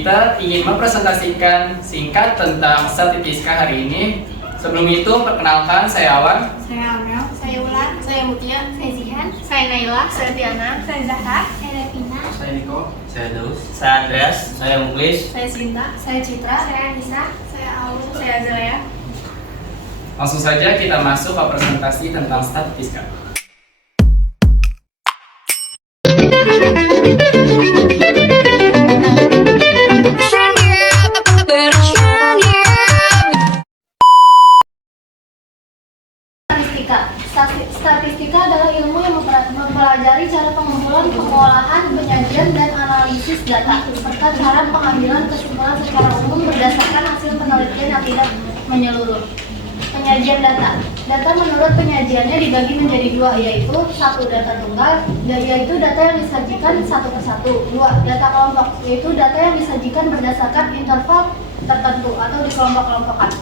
Kita ingin mempresentasikan singkat tentang statistika hari ini. Sebelum itu, perkenalkan saya Awan. Saya Amel. Saya Ulan, saya Mutia, Saya Zihan. saya Naila, saya Tiana, Saya Zahra. saya Devina, Saya Niko. Saya Daus. Saya Andreas. Saya Muklis. saya Sinta, Saya Citra. saya Anissa, Saya Aul. saya Azalea. Langsung saja kita masuk ke presentasi tentang statistika. Statistika adalah ilmu yang mempelajari cara pengumpulan, pengolahan, penyajian, dan analisis data, serta cara pengambilan kesimpulan secara umum berdasarkan hasil penelitian yang tidak menyeluruh. Penyajian data. Data menurut penyajiannya dibagi menjadi dua, yaitu satu data tunggal, yaitu data yang disajikan satu persatu. Dua, data kelompok, yaitu data yang disajikan berdasarkan interval tertentu atau dikelompok-kelompokkan.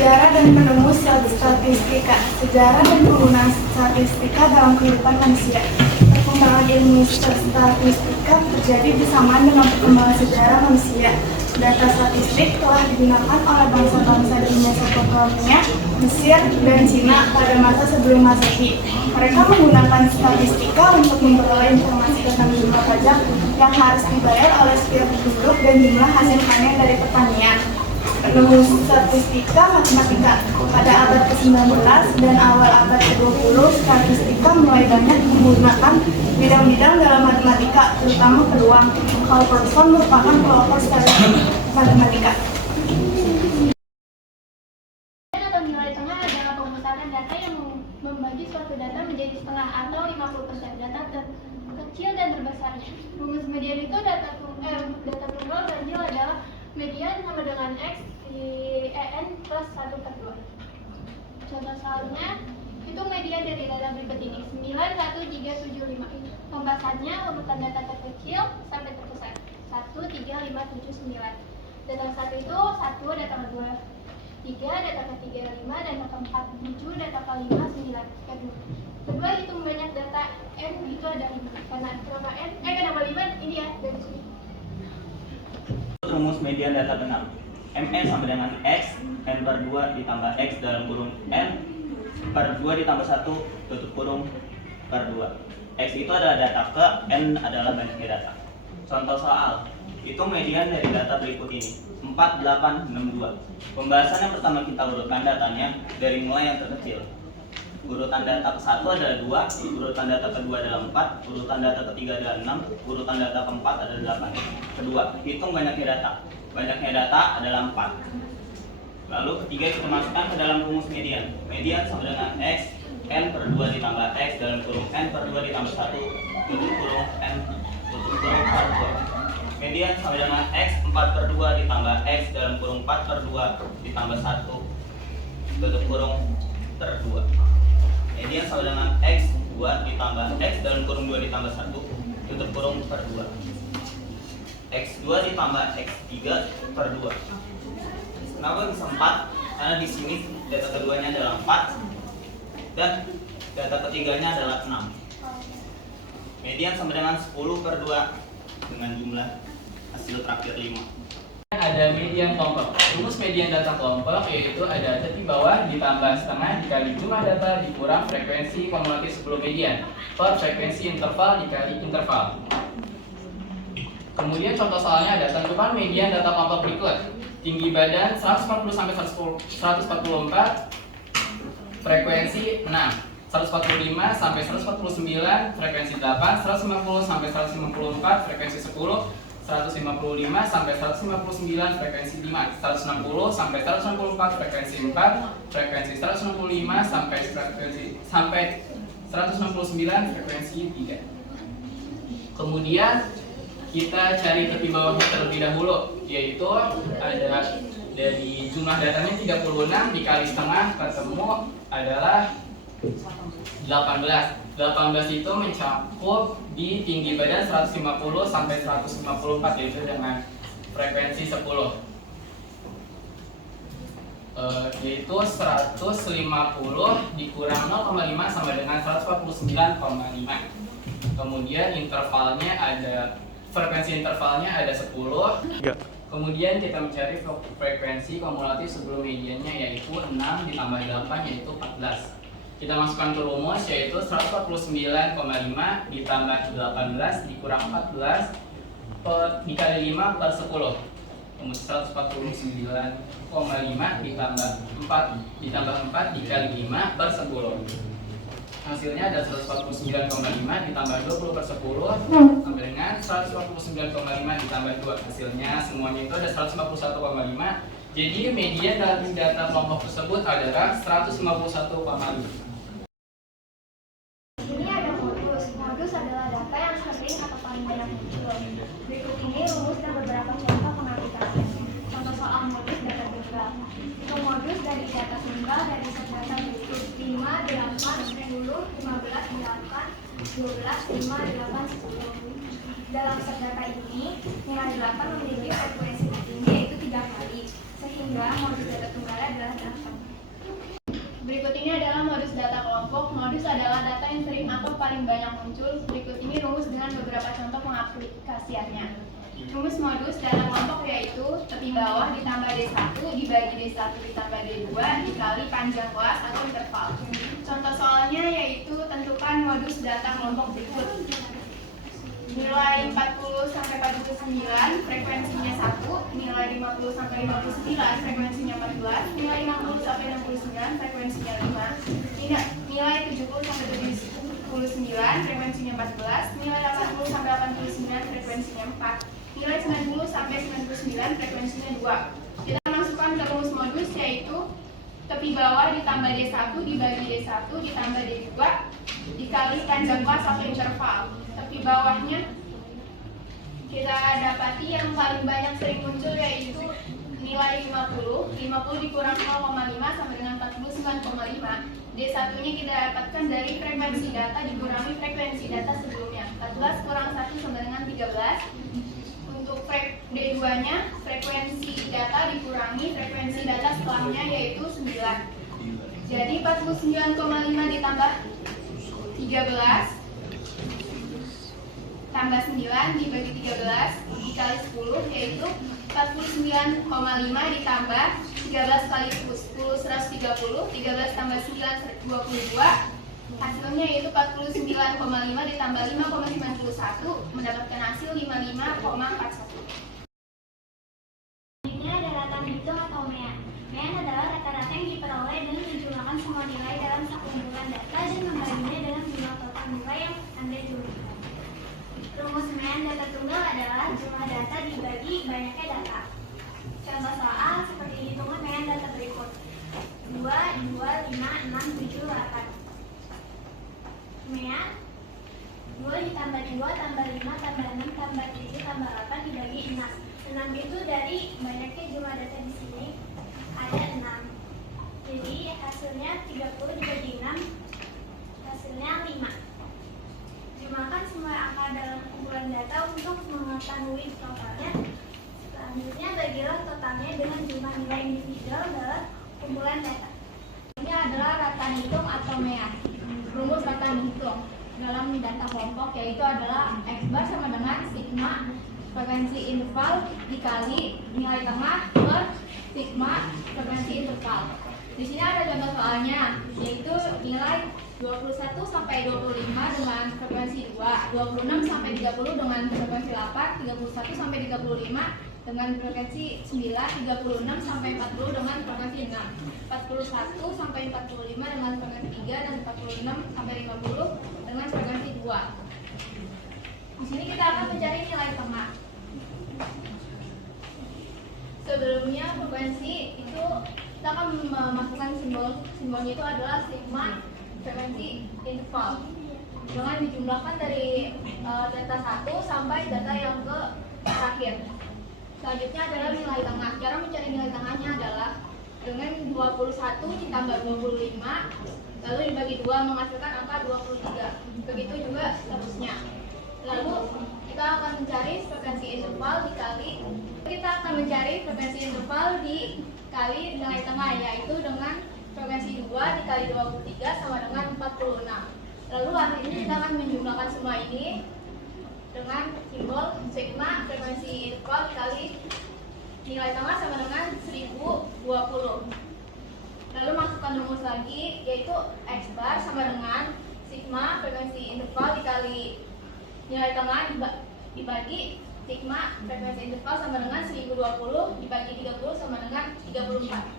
Sejarah dan penemu statistika. Sejarah dan penggunaan statistika dalam kehidupan manusia. Perkembangan ilmu statistika terjadi bersamaan dengan perkembangan sejarah manusia. Data statistik telah digunakan oleh bangsa-bangsa di Mesopotamia, Mesir, dan Cina pada masa sebelum Masehi. Mereka menggunakan statistika untuk memperoleh informasi tentang jumlah pajak yang harus dibayar oleh setiap penduduk dan jumlah hasil panen dari pertanian. Penemu statistika matematika. Pada abad ke-19 dan awal abad ke-20, statistika mulai banyak menggunakan bidang-bidang dalam matematika, terutama peluang. Calperson merupakan pelopor statistik matematika. Atau nilai tengah adalah pemutaran data yang membagi suatu data menjadi setengah atau 50% data terkecil dan terbesarnya. Rumus median itu data tunggal ganjil adalah median sama dengan X di EN plus 1/2. Contoh soalnya, hitung median dari data berikut ini, 91375. Pembahasannya urutan data terkecil sampai terbesar, 13579. Data satu itu 1, data kedua 3, data ketiga 5, data keempat 7, data kelima 9. Kedua hitung banyak data N itu ada 5. Kenapa 5? Ini ya dari sini. Rumus median data benar. MN sama dengan X, N per 2 ditambah X dalam kurung N per 2 ditambah 1 tutup kurung per 2. X itu adalah data ke, N adalah banyaknya data. Contoh soal, hitung median dari data berikut ini, 4, 8, 6, 2. Pembahasan yang pertama kita urutkan datanya dari mulai yang terkecil. Urutan data ke-1 adalah 2, urutan data kedua adalah 4, urutan data ketiga adalah 6, urutan data keempat adalah 8. Kedua, hitung banyaknya data. Banyaknya data adalah 4. Lalu ketiga kita masukkan ke dalam rumus median. Median sama dengan X, N per 2 ditambah X dalam kurung N per 2 ditambah 1 tutup kurung N tutup kurung per 2. Median sama dengan X 4 per 2 ditambah X dalam kurung 4 per 2 ditambah 1 tutup kurung per 2. Median sama dengan X 2 ditambah X dalam kurung 2 ditambah 1 tutup kurung per 2. X2 ditambah X3 per 2. Kenapa bisa 4? Karena di sini data keduanya adalah 4 dan data ketiganya adalah 6. Median sama dengan 10 per 2 dengan jumlah hasil terakhir 5. Ada median kelompok. Rumus median data kelompok yaitu ada data di bawah ditambah setengah dikali jumlah data dikurang frekuensi kumulatif sebelum median per frekuensi interval dikali interval. Kemudian contoh soalnya ada tentukan median data kelompok berikut. Tinggi badan 140 sampai 144, frekuensi 6. 145 sampai 149, frekuensi 8. 150 sampai 154, frekuensi 10. 155 sampai 159, frekuensi 5. 160 sampai 164, frekuensi 4. Frekuensi 165 sampai 169, frekuensi 3. Kemudian kita cari tepi bawahnya terlebih dahulu, yaitu ada dari jumlah datanya 36 dikali setengah ketemu adalah 18. 18 itu mencakup di tinggi badan 150 sampai 154, yaitu dengan frekuensi 10. Yaitu 150 dikurang 0,5 sama dengan 149,5. Kemudian intervalnya ada frekuensi intervalnya ada 10. Kemudian kita mencari frekuensi kumulatif sebelum mediannya yaitu 6 ditambah 8 yaitu 14. Kita masukkan ke rumus yaitu 149,5 ditambah 18 dikurang 14 dikali 5 per 10. Rumus 149,5 ditambah 4 dikali 5 per 10. Hasilnya ada 149,5 ditambah 20 per 10 sampai dengan 149,5 ditambah 2. Hasilnya semuanya itu ada 151,5. Jadi median dari data kelompok tersebut adalah 151,5. Ini ada modus. Modus adalah data yang sering atau paling banyak muncul. Berikut ini rumus dan beberapa contoh pengaplikasiannya. Contoh soal modus data tunggal. Untuk modus dari data tunggal dari data berikut 5, 8, 10, 15, 8, 12, 5, 8, 10. Dalam data ini, nilai 8 memiliki frekuensi tertinggi yaitu 3 kali. Sehingga modus data tunggalnya adalah 8. Berikut ini adalah modus data kelompok. Modus adalah data yang sering atau paling banyak muncul. Berikut ini rumus dengan beberapa contoh pengaplikasiannya. Rumus modus data kelompok yaitu tepi bawah ditambah D1 dibagi D1 ditambah D2 dikali panjang kelas atau interval. Contoh soalnya yaitu tentukan modus data kelompok berikut. Nilai 40 sampai 49 frekuensinya 1, nilai 50 sampai 59 frekuensinya 14, nilai 60 sampai 69 frekuensinya 5, nilai 70 sampai 79 frekuensinya 14, nilai 80 sampai 89 frekuensinya 4, nilai 90 sampai 99 frekuensinya 2. Kita masukkan ke rumus modus yaitu tepi bawah ditambah D1 dibagi D1 ditambah D2 dikali panjang kelas atau interval. Tepi bawahnya kita dapati yang paling banyak sering muncul yaitu nilai 50 dikurang 0,5 sama dengan 49,5. D1 nya kita dapatkan dari frekuensi data dikurangi frekuensi data sebelumnya. 14 kurang 1 sama dengan 13. Untuk D2 nya frekuensi data dikurangi frekuensi data setelahnya yaitu 9. Jadi 49,5 ditambah 13 tambah 9 dibagi 13 dikali 10 yaitu 49,5 ditambah 13 kali 10 130, 13 tambah 9 22, hasilnya yaitu 49,5 ditambah 5,91 mendapatkan hasil 55,41. Selanjutnya ada rata hitung atau MEAN. MEAN adalah rata-rata yang diperoleh dengan menjumlahkan semua nilai dalam satu kumpulan data dan membaginya dengan jumlah total nilai yang Anda jumlahkan. Rumus MEAN data tunggal adalah jumlah data dibagi banyaknya data. Contoh soal seperti hitungan MEAN data berikut 2, 2, 5, 6, 7, 8. MEAN 2 ditambah 2 tambah 5 tambah 6 tambah 7 tambah 8 dibagi 6. 6 itu dari banyaknya jumlah data di sini ada 6. Jadi hasilnya 30 dibagi 6 hasilnya 5. Jumlahkan semua angka dalam kumpulan data untuk mengetahui totalnya. Selanjutnya bagilah totalnya dengan jumlah nilai individual dalam kumpulan data. Ini adalah rata hitung atau MEAN. Rumus rata hitung dalam data kelompok yaitu adalah X bar sama dengan sigma frekuensi interval dikali nilai tengah per sigma frekuensi interval. Di sini ada contoh soalnya yaitu nilai 21 sampai 25 dengan frekuensi 2, 26 sampai 30 dengan frekuensi 8, 31 sampai 35 dengan frekuensi 9, 36 sampai 40 dengan frekuensi 6, 41 sampai 45 dengan frekuensi 3 dan 46 sampai 50 dengan frekuensi 2. Di sini kita akan mencari nilai tengah. Sebelumnya frekuensi itu kita akan memasukkan simbolnya itu adalah sigma frekuensi interval dengan dijumlahkan dari data 1 sampai data yang ke terakhir. Selanjutnya adalah nilai tengah. Cara mencari nilai tengahnya adalah dengan 21 ditambah 25 lalu dibagi 2 menghasilkan angka 23. Begitu juga seterusnya. Lalu kita akan mencari frekuensi interval dikali nilai tengah yaitu dengan frekuensi 2 dikali 23 sama dengan 46. Lalu akhirnya kita akan menjumlahkan semua ini dengan simbol sigma frekuensi interval dikali nilai tengah sama dengan 1020. Lalu masukkan rumus lagi, yaitu X bar sama dengan sigma frekuensi interval dikali nilai tengah dibagi sigma frekuensi interval sama dengan 1020 dibagi 30 sama dengan 34.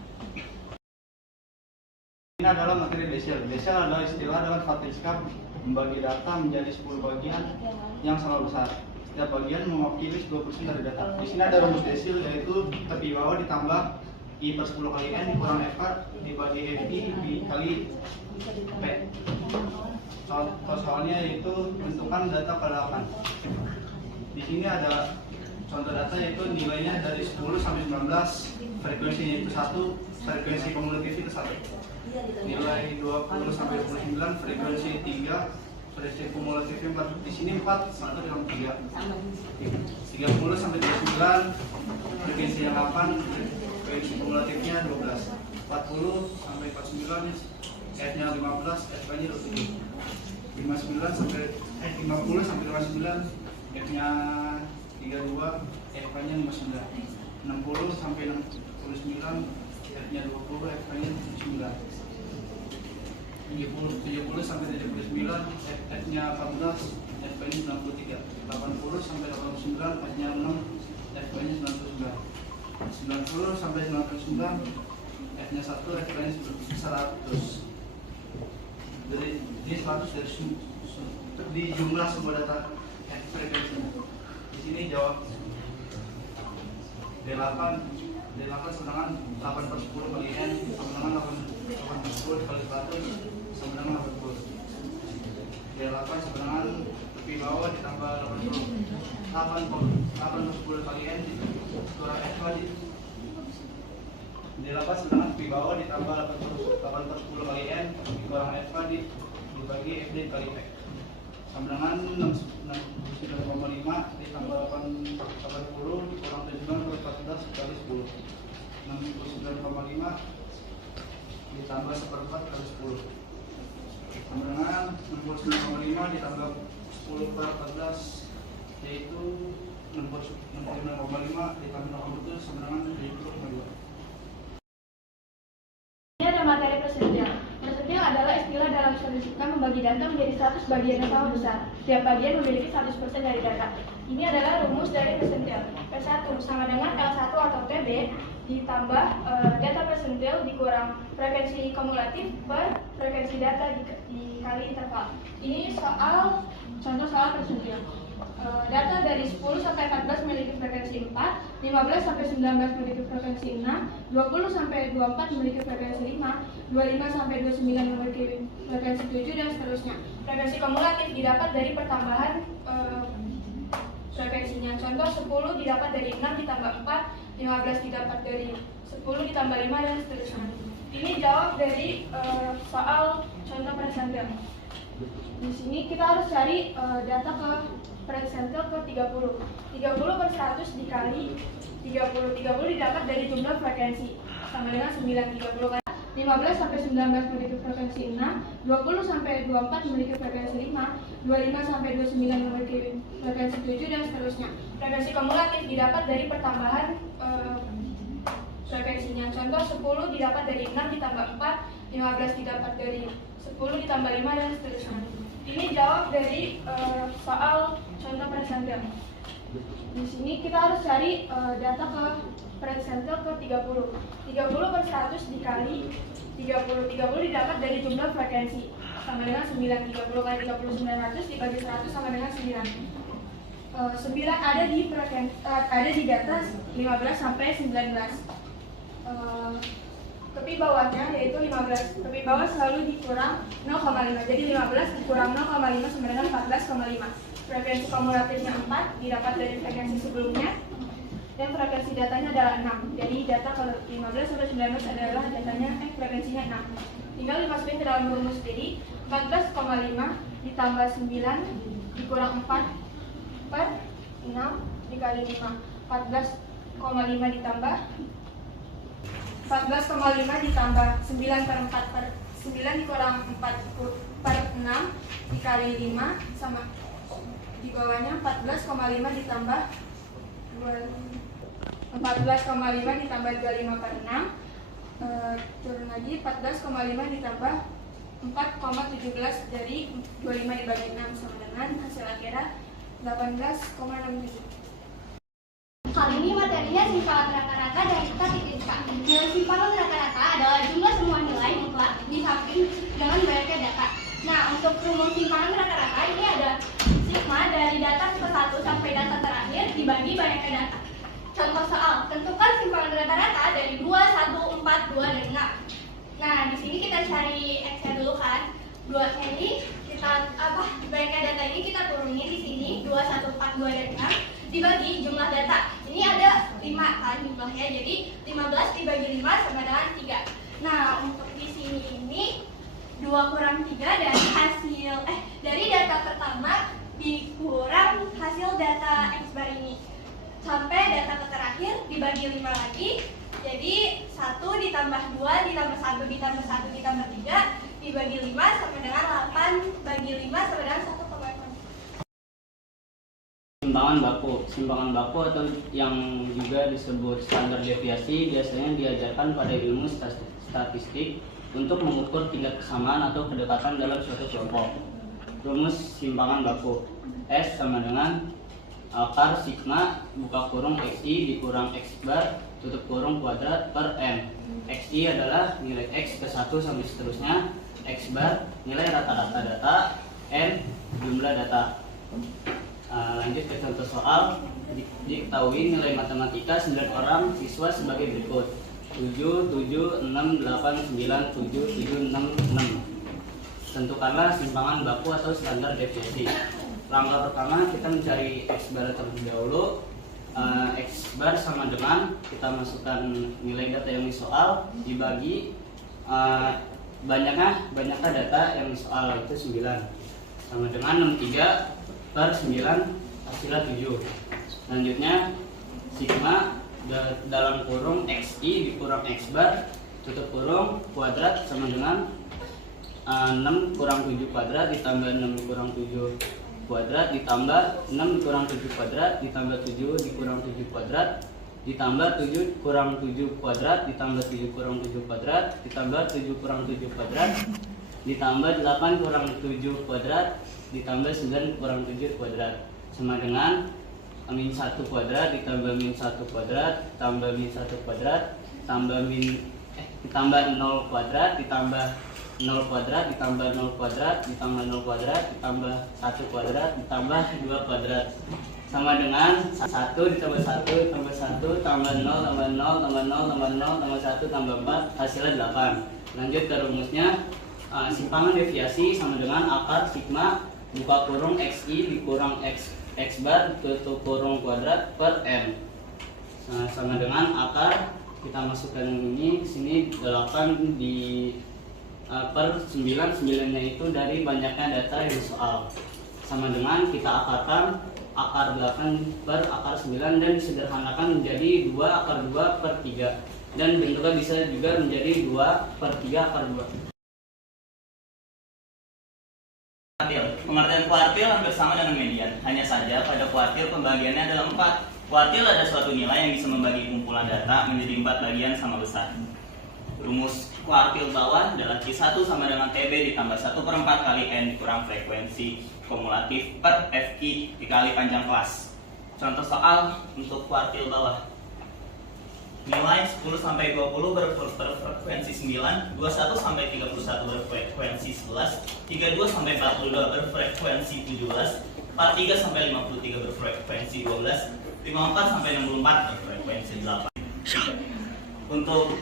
Ini adalah materi Bessel. Bessel adalah istilah dalam statistika membagi data menjadi 10 bagian yang sama besar. Setiap bagian mewakili 10% dari data. Di sini ada rumus Bessel, yaitu tepi bawah ditambah I per 10 kali N dikurang F dibagi FI dikali P. Soalnya yaitu tentukan data pada 8. Di sini ada contoh data, yaitu nilainya dari 10 sampai 19, frekuensinya itu 1, frekuensi kumulatif itu 1. Nilai 20 sampai 29, frekuensi 3, frekuensi kumulatifnya 4. Di sini 4, 1 dengan 3. 30 sampai 29, frekuensi yang 8, frekuensi kumulatifnya 12. 40 sampai 49, F-nya 15, F-nya 27. 50 sampai 59, F-nya 32, F-nya 59. 60 sampai 69, F-nya 20, F-nya 79. 70 sampai 79, F-nya 14, F-nya 93. 80 sampai 89, F-nya 6, F-nya 99. 90 sampai 99, F-nya 1, F-nya 100. Jadi ini 100 di jumlah semua data frekuensinya. Di sini jawab D8 sama dengan 8 per 10 kali N sama dengan 8 per 10 kali 100 sama dengan 80. D8 sama dengan tepi bawah ditambah 8 per 10 kali N dikurang F lagi. D8 sama dengan tepi bawah ditambah 8 per 10 kali N dikurang F dibagi FD kali P. Sama dengan 69,5 ditambah 80 dikurang 79 per 14 kali 10. 69,5 ditambah 1/4 kali 10. Sama dengan 69,5 ditambah 10 per 14, yaitu 69,5 ditambah 80 sama dengan 70,2. Ini ada materi persentil. Persentil adalah istilah dalam statistika membagi data menjadi 100 bagian yang sama besar. Setiap bagian memiliki 100% dari data. Ini adalah rumus dari persentil. P1 sama dengan L1 atau TB ditambah data persentil dikurang frekuensi kumulatif per frekuensi data dikali interval. Ini contoh soal persentil. Data dari 10 sampai 14 memiliki frekuensi 4, 15 sampai 19 memiliki frekuensi 6, 20 sampai 24 memiliki frekuensi 5, 25 sampai 29 memiliki frekuensi 7, dan seterusnya. Frekuensi kumulatif didapat dari pertambahan frekuensinya. Contoh 10 didapat dari 6 ditambah 4, 15 didapat dari 10 ditambah 5, dan seterusnya. Ini jawab dari soal contoh persentil. Di sini kita harus cari data ke persentil ke 30. 30 per 100 dikali 30 didapat dari jumlah frekuensi sama dengan 9. 30 kan 15 sampai 19 memiliki frekuensi 6, 20 sampai 24 memiliki frekuensi 5, 25 sampai 29 memiliki frekuensi 7, dan seterusnya. Frekuensi kumulatif didapat dari pertambahan frekuensinya. Contoh 10 didapat dari 6 ditambah 4, 15 didapat dari 10 ditambah 5, dan seterusnya. Ini jawab dari soal contoh persentil. Di sini kita harus cari data ke persentil ke 30. 30 per 100 dikali 30 didapat dari jumlah frekuensi sama dengan 9. 30 kali 30 900 dibagi 100 sama dengan 9. 9 ada di data 15 sampai 19. Tepi bawahnya yaitu 15. Tepi bawah selalu dikurang 0,5. Jadi 15 dikurang 0,5 sama dengan 14,5. Frekuensi kumulatifnya 4 didapat dari frekuensi sebelumnya, dan frekuensi datanya adalah 6. Jadi data kalau 15 sampai 19 adalah datanya frekuensinya 6. Tinggal dimasukin ke dalam rumus. Jadi 14,5 ditambah 9 dikurang 4 per 6 dikali 5. 14,5 ditambah 9 per 4 per 9 dikurang 4 per 6 dikali 5 sama di bawahnya 14,5 ditambah 14,5 ditambah 25 per 6. Turun lagi 14,5 ditambah 4,17 dari 25 dibagi 6 sama dengan hasil akhirnya 18,67. Kali ini materinya simpangan rata-rata dari statistika. Nilai simpangan rata-rata adalah jumlah semua nilai mutlak disamping dengan banyaknya data. Nah, untuk rumus simpangan rata-rata ini ada sigma dari data ke-1 sampai data terakhir dibagi banyaknya data. Contoh soal, tentukan simpangan rata-rata dari 2, 1, 4, 2, dan 6. Nah, di sini kita cari X-nya dulu kan. 2 ini kita banyaknya data ini kita turunin di sini 2, 1, 4, 2, dan 6 dibagi jumlah data. Ini ada 5 kan jumlahnya. Jadi 15 dibagi 5 sama dengan 3. Nah, untuk di sini ini 2 kurang 3 dari hasil dari data pertama dikurang hasil data X bar ini. Sampai data terakhir dibagi 5 lagi. Jadi 1 ditambah 2 ditambah 1 ditambah 1 ditambah 3 dibagi 5 sama dengan 8 bagi 5 sama dengan 1,6. Simpangan baku atau yang juga disebut standar deviasi biasanya diajarkan pada ilmu statistik untuk mengukur tingkat kesamaan atau kedekatan dalam suatu kelompok. Rumus simpangan baku S sama dengan akar sigma buka kurung xi dikurang x bar tutup kurung kuadrat per n. Xi adalah nilai x ke 1 sampai seterusnya, x bar nilai rata-rata data, n jumlah data. Lanjut ke contoh soal. Diketahui nilai matematika 9 orang siswa sebagai berikut: 7, 7, 6, 8, 9, 7, 7, 6, 6. Tentukanlah simpangan baku atau standar deviasi. Langkah pertama kita mencari x bar terlebih dahulu. X bar sama dengan kita masukkan nilai data yang di soal dibagi banyaknya data yang di soal itu 9 sama dengan 63 per 9 hasilnya 7. Selanjutnya sigma dalam kurung xi dikurang x bar tutup kurung kuadrat sama dengan 6 kurang 7 kuadrat ditambah 6 dikurang 7 kuadrat ditambah 6 dikurang 7 kuadrat ditambah 7 dikurang 7 kuadrat ditambah 7 kurang 7 kuadrat ditambah 7 kurang 7 kuadrat ditambah 7 kurang 7 kuadrat ditambah 8 kurang 7 kuadrat ditambah 9 kurang 7 kuadrat sama dengan min 1 kuadrat ditambah min 1 kuadrat ditambah min 1 kuadrat ditambah 0 kuadrat ditambah 0 kuadrat ditambah 0 kuadrat ditambah 0 kuadrat ditambah 1 kuadrat ditambah 2 kuadrat sama dengan 1 ditambah 1 tambah 1 tambah 0 tambah 0 tambah 0 tambah 0 tambah 1 tambah 4 hasilnya 8. Lanjut ke rumusnya. Simpangan deviasi sama dengan akar sigma buka kurung xi dikurang x bar tutup kurung kuadrat per n. Sama dengan akar kita masukkan ini ke sini 8 di per 9 nya itu dari banyaknya data yang soal sama dengan kita akarkan akar 8 per akar 9 dan disederhanakan menjadi 2 akar 2 per 3 dan bentuknya bisa juga menjadi 2 per 3 akar 2. Pengertian kuartil hampir sama dengan median, hanya saja pada kuartil pembagiannya adalah 4. Kuartil ada suatu nilai yang bisa membagi kumpulan data menjadi 4 bagian sama besar. Rumus kuartil bawah adalah Q1 sama dengan TB ditambah 1/4 kali N dikurang frekuensi kumulatif per FQ dikali panjang kelas. Contoh soal untuk kuartil bawah. Nilai 10 sampai 20 berfrekuensi 9, 21 sampai 31 berfrekuensi 11, 32 sampai 42 berfrekuensi 17, 43 sampai 53 berfrekuensi 12, 54 sampai 64 berfrekuensi 8. Untuk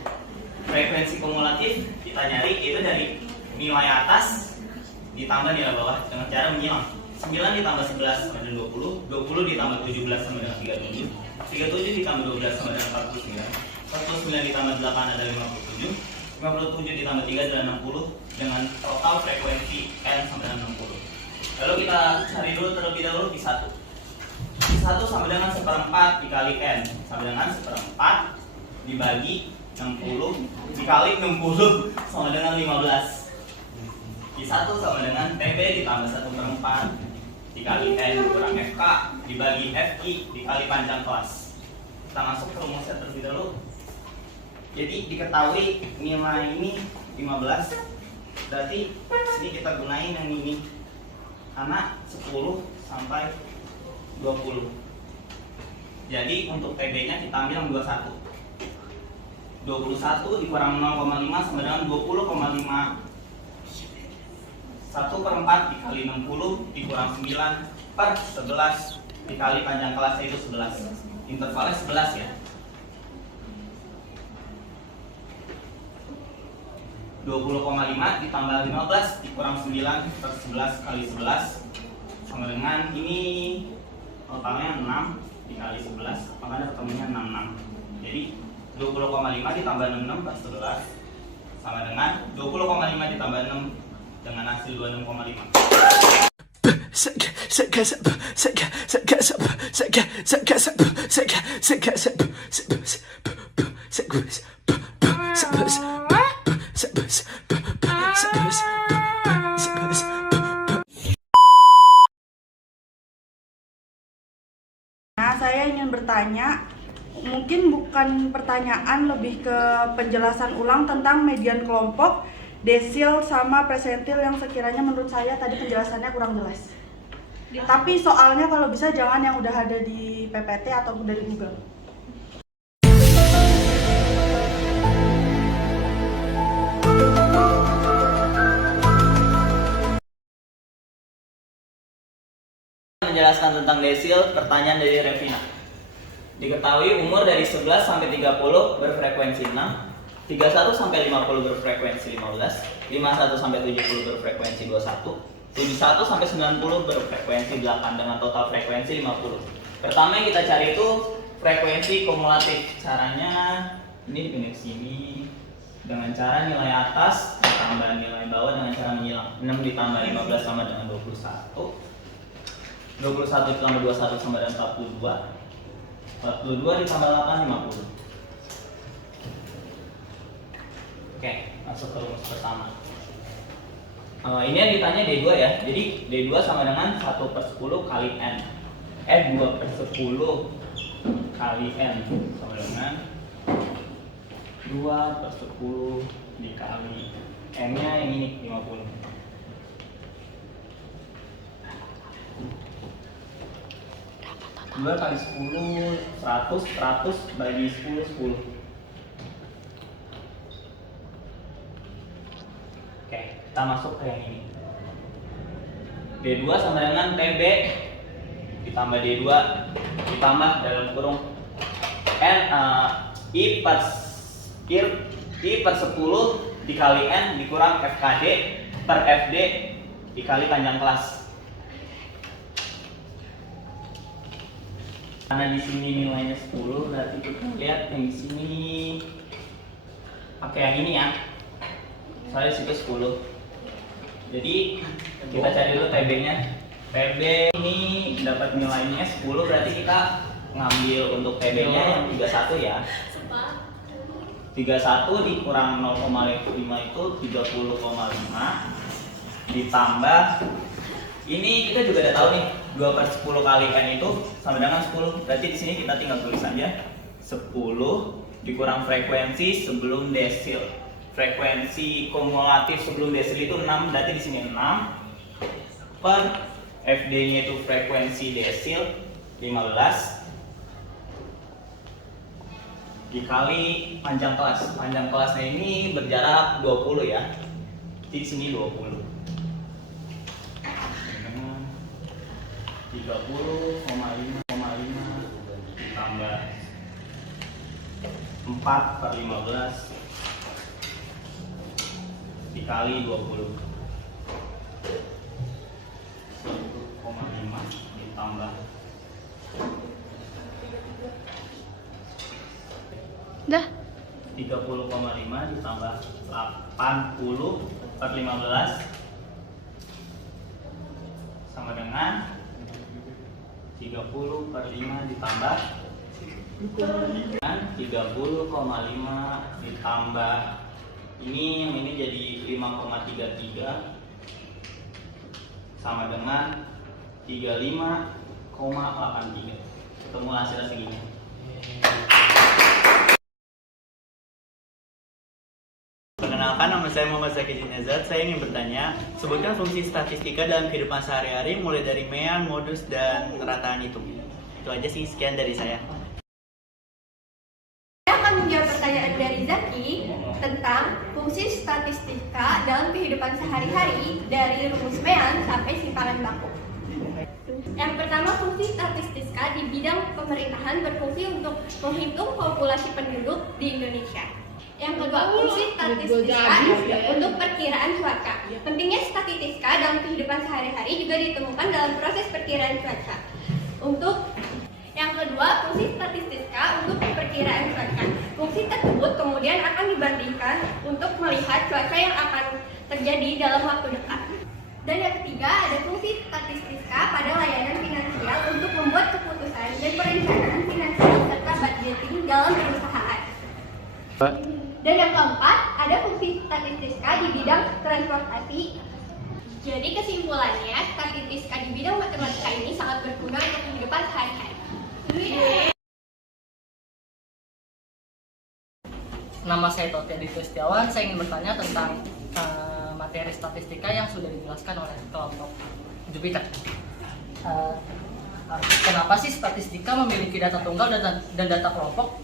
frekuensi kumulatif kita nyari itu dari nilai atas ditambah nilai bawah dengan cara menyilang. 9 ditambah 11 sama dengan 20, 20 ditambah 17 sama dengan 37, 37 ditambah 12 sama dengan 49, 49 ditambah 8 adalah 57, 57 ditambah 3 adalah 60 dengan total frekuensi N sama dengan 60. Lalu kita cari dulu terlebih dahulu Q1. Q1 sama dengan 1/4 dikali N sama dengan 1/4 dibagi 60 dikali 60 sama dengan 15. Q1 sama dengan TB ditambah 1/4 dikali N kurang FK dibagi FI dikali panjang kelas. Kita masuk ke rumusnya terlebih dahulu. Jadi diketahui nilai ini 15, berarti sini kita gunain yang ini karena 10 sampai 20. Jadi untuk PB nya kita ambil yang 21. 21 dikurang 0,5 sama dengan 20,5. 1/4 dikali 60 dikurang 9/11 dikali panjang kelasnya itu 11. Intervalnya 11 ya. 20,5 ditambah 15 dikurang 9/11 kali 11 sama dengan ini totalnya 6 dikali 11, makanya ketemunya 66. Jadi 20,5 ditambah 66/11 sama dengan 20,5 ditambah 6 dengan hasil 26,5. Nah, saya ingin bertanya, mungkin bukan pertanyaan, lebih ke penjelasan ulang tentang median kelompok, desil, sama presentil yang sekiranya menurut saya tadi penjelasannya kurang jelas. Tapi soalnya kalau bisa jangan yang udah ada di PPT ataupun dari Google. Menjelaskan tentang desil, pertanyaan dari Revina. Diketahui umur dari 11 sampai 30 berfrekuensi 6, 31 sampai 50 berfrekuensi 15, 51 sampai 70 berfrekuensi 21, 71 sampai 90 berfrekuensi 8 dengan total frekuensi 50. Pertama yang kita cari itu frekuensi kumulatif. Caranya ini dipindah ke sini dengan cara nilai atas ditambah nilai bawah dengan cara menyilang. 6 ditambah 15 sama dengan 21. 21 ditambah 21 sama dengan 42. 42 ditambah 8 50. Oke, masuk ke rumus pertama. Ini yang ditanya D2 ya. Jadi D2 sama dengan 1/10 kali N. 2/10 kali N sama dengan 2/10 dikali N-nya yang ini 50. Dua kali 10 100, 100 bagi 10 10. Oke, kita masuk ke yang ini. D2 sama dengan TB ditambah D2 ditambah dalam kurung N I per 10 dikali N dikurang FKD per FD dikali panjang kelas. Karena di sini nilainya 10, berarti kita lihat yang di sini pakai yang ini ya. Soalnya situ 10. Jadi kita cari dulu TB-nya. TB ini dapat nilainya 10, berarti kita ngambil untuk TB-nya yang 31 ya. 31 dikurang 0,5 itu 30,5 ditambah ini kita juga udah tahu nih 2/10 kali N itu sama dengan 10. Berarti di sini kita tinggal tulis aja 10 dikurang frekuensi sebelum desil. Frekuensi kumulatif sebelum desil itu 6, berarti di sini 6 per FD-nya itu frekuensi desil 15 dikali panjang kelas. Panjang kelasnya ini berjarak 20 ya. Jadi di sini 20. 30,5 ditambah 4/15 dikali 20. 1,5 ditambah Dah. 30,5 ditambah 80/15 sama dengan 30/5 ditambah 30,5 ditambah ini jadi 5,33 sama dengan 35,83. Ketemu hasil segini. Perkenalkan, nama saya Muhammad Zaki Jinazat. Saya ingin bertanya, sebutkan fungsi statistika dalam kehidupan sehari-hari mulai dari mean, modus, dan rataan hitung. Itu aja sih, sekian dari saya. Saya akan menjawab pertanyaan dari Zaki tentang fungsi statistika dalam kehidupan sehari-hari dari rumus mean sampai simpanan baku. Yang pertama, fungsi statistika di bidang pemerintahan berfungsi untuk menghitung populasi penduduk di Indonesia. Yang kedua, fungsi statistika untuk perkiraan cuaca. Pentingnya statistika dalam kehidupan sehari-hari juga ditemukan dalam proses perkiraan cuaca. Yang kedua, fungsi statistika untuk perkiraan cuaca. Fungsi tersebut kemudian akan dibandingkan untuk melihat cuaca yang akan terjadi dalam waktu dekat. Dan yang ketiga, ada fungsi statistika pada layanan finansial untuk membuat keputusan dan perencanaan finansial serta budgeting dalam perusahaan. Dan yang keempat, ada fungsi statistika di bidang transportasi. Jadi kesimpulannya, statistika di bidang matematika ini sangat berguna untuk kehidupan sehari-hari. Nama saya Toti Aditya Setiawan. Saya ingin bertanya tentang materi statistika yang sudah dijelaskan oleh kelompok Jupiter. Kenapa sih statistika memiliki data tunggal dan data kelompok?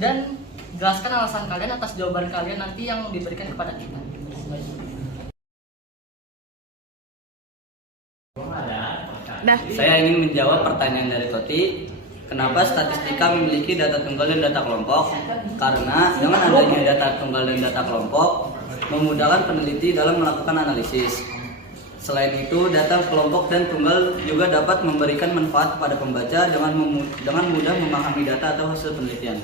Dan jelaskan alasan kalian atas jawaban kalian nanti yang diberikan kepada kita. Saya ingin menjawab pertanyaan dari Toti. Kenapa statistika memiliki data tunggal dan data kelompok? Karena dengan adanya data tunggal dan data kelompok memudahkan peneliti dalam melakukan analisis. Selain itu, data kelompok dan tunggal juga dapat memberikan manfaat kepada pembaca dengan mudah memahami data atau hasil penelitian.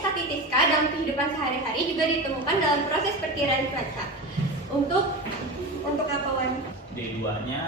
Statistika dalam kehidupan sehari-hari juga ditemukan dalam proses perkiraan cuaca. Untuk apa, Wan? D2-nya